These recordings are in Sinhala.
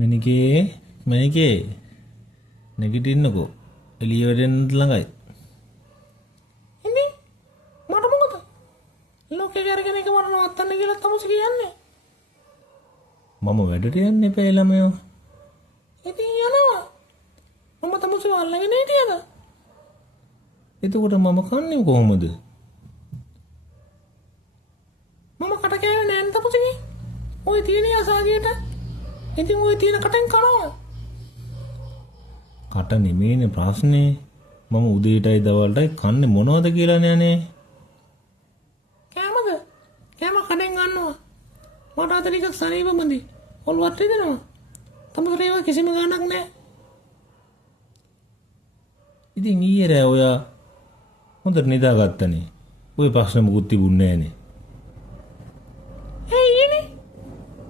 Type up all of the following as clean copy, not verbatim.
මැනිකේ නැගිටින්නකෝ. එළිය වැඩෙන්න ළඟයි. ඉතින් මට මොකද? ලෝකේ කරගෙන එක මට නවත්තන්න කියලා තමුසෙ කියන්නේ. මම වැඩට යන්න එපා ළමයෝ. ඉතින් යනවා. මම තමුසෙ අල්ලගෙන හිටියද? එතකොට මම කන්නේ කොහොමද? මම කට කෑවේ නෑ නේ තමුසෙ. ඔය තියෙන අසාදියට. ඉතින් ඔය තියෙන කටෙන් කනවා. කට නෙමෙයිනේ ප්‍රශ්නේ. මම උදේටයි දවල්ටයි කන්නේ මොනවද කියලා නෑනේ. කෑමද? කෑම කඩෙන් ගන්නවා. මට අත ටිකක් සනීපමදි. ඔළුවත් රිදෙනවා. තමුසට ඒවා කිසිම ගාණක් නෑ. ඉතින් ඊයේ රෑ ඔයා හොඳට නිදාගත්තනේ. ඔය ප්‍රශ්න මුකුත් තිබුණේ නෑනේ. ඒ ඊනේ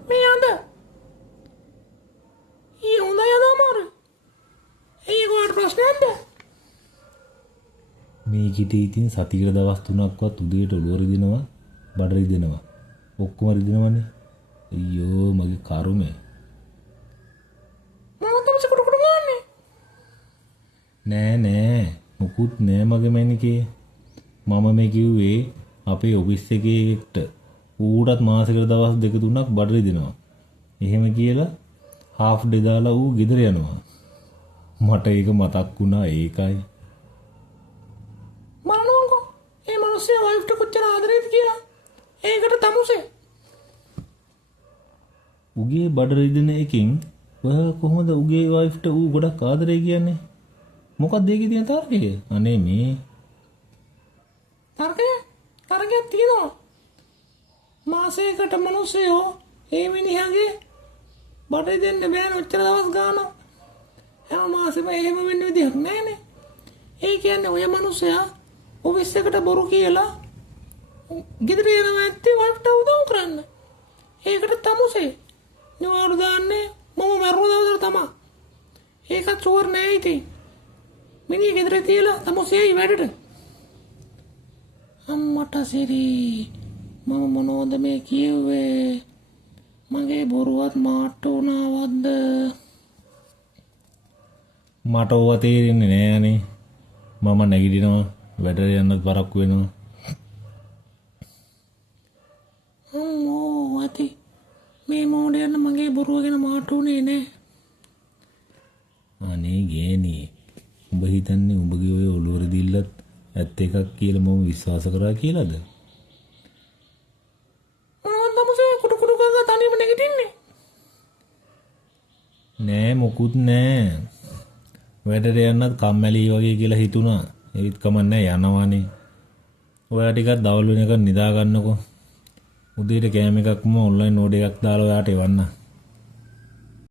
මේ අද ඊ හොඳයි අද අමාරු. ඒ කොහොමද ප්‍රශ්නයක්ද? මේ කිටි ඉතින් සතියකට දවස් 3ක්වත් උදේට ඔළුව රිදෙනවා, බඩ රිදෙනවා. ඔක්කොම රිදෙනවනේ. අයියෝ මගේ කරුමේ. මම තමුසෙ කුඩු කුඩු ගාන්නේ. නෑ මුකුත් නෑ මගේ මැනිකේ. මම මේ කිව්වේ අපේ ඔෆිස් එකේට ඌටත් මාසෙකට දවස් 2-3ක් බඩ රිදෙනවා. එහෙම කියලා හාෆ් ඩේ දාලා ඌ ගෙදර යනවා. මට ඒක මතක් වුණා ඒකයි. බලනකො ඒ මිනිස්සයා වයිෆ්ට කොච්චර ආදරේද කියලා. ඒකට තමුසෙ උගේ බඩ රිදෙන එකෙන් ඔයා කොහොමද උගේ වයිෆ්ට ඌ ගොඩක් ආදරේ කියන්නේ? මොකක්ද ඒකේ තියෙන තර්කය? අනේ මේ තරගයක් තියෙනවා. මාසයකට මිනිස්සයෝ ඒ මිනිහාගේ බඩ දෙන්න බෑ ඔච්චර දවස් ගානක්. හැම මාසෙම එහෙම වෙන්න විදිහක් නෑනේ. ඒ කියන්නේ ඔය මිනිස්සයා ඔෆිස් එකට බොරු කියලා ගෙදර යනවා ඇත්තේ වයිෆ්ට උදව් කරන්න. ඒකට තමුසේ නිවාඩු දාන්නේ මම මරුණ දවසට තමයි. ඒකත් ෂුවර් නෑ ඉතින්. මිනිහ ගෙදර තියලා තමුසේ වැඩට. අම්මට සිරි මම මොනවද මේ කිව්වේ? මගේ බොරුවත් මාට්ට වුණාවද්ද? මට ඕවා තේරෙන්නේ නෑනේ. මම නැගිටිනවා වැඩට යන්නත් පරක්කු වෙනවා. අම්මෝ වති මේ මොඩයන් මගේ බොරුව ගැන මාට්ට උනේ නෑ. අනේ ගේනී උඹ හිතන්නේ උඹගේ ඔය ඔළුව රිදිල්ලත් ඇත්ත එකක් කියලා මම විශ්වාස කරා කියලාද? මම තමුසේ කුඩු කුඩු ගාලා තනියම නැගිටින්නේ. නෑ මොකුත් නෑ. වැඩට යන්නත් කම්මැලි වගේ කියලා හිතුණා. ඒත් කමන්නේ යනවානේ. ඔයා ටිකක් දවල් වෙනකන් නිදා ගන්නකෝ. උදේට කෑම එකක්ම ඔන්ලයින් ඕඩර් එකක් දාලා ඔයාට එවන්න.